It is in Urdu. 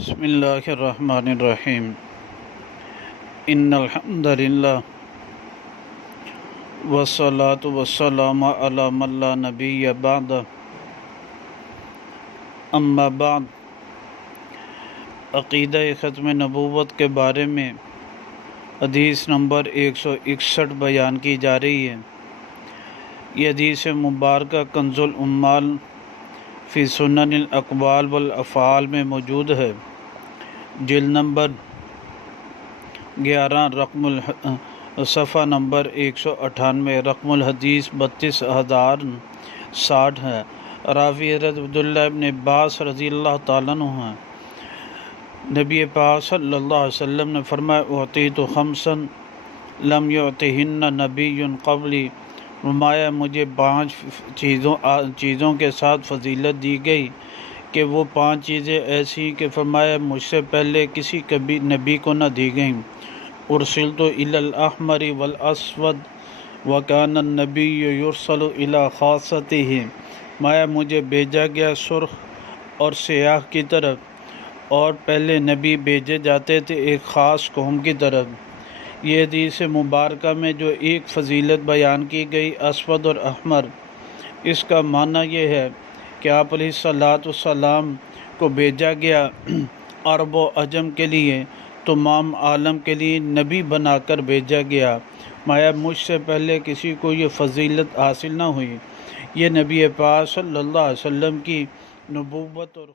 بسم اللہ الرحمن الرحیم ان الحمد للہ والصلاة والسلام علی من لا نبی بعد اما بعد عقیدہ ختم نبوت کے بارے میں حدیث نمبر 161 بیان کی جا رہی ہے۔ یہ حدیث مبارکہ کنز العمال فی سنن الاقوال والافعال میں موجود ہے، جلد نمبر 11، رقم صفحہ نمبر 198، رقم الحدیث 32060 ہے۔ راوی حضرت عبداللہ ابن عباس رضی اللہ تعالیٰ عنہ ہیں۔ نبی پاک صلی اللہ علیہ وسلم نے فرمایا اعطیت خمسا لم یعطہن نبی قبلی، فرمایا مجھے 5 چیزوں کے ساتھ فضیلت دی گئی کہ وہ 5 چیزیں ایسی کہ فرمایا مجھ سے پہلے کسی کبھی نبی کو نہ دی گئیں۔ ارسلت الی الاحمر والاسود وکان النبی یرسل الی خاصتہ، فرمایا مجھے بھیجا گیا سرخ اور سیاہ کی طرف، اور پہلے نبی بھیجے جاتے تھے ایک خاص قوم کی طرف۔ یہ حدیث مبارکہ میں جو ایک فضیلت بیان کی گئی اسود اور احمر، اس کا معنی یہ ہے کہ آپ علیہ الصلاۃ والسلام کو بھیجا گیا عرب و عجم کے لیے، تمام عالم کے لیے نبی بنا کر بھیجا گیا۔ مایا مجھ سے پہلے کسی کو یہ فضیلت حاصل نہ ہوئی۔ یہ نبی پاک صلی اللہ علیہ وسلم کی نبوت اور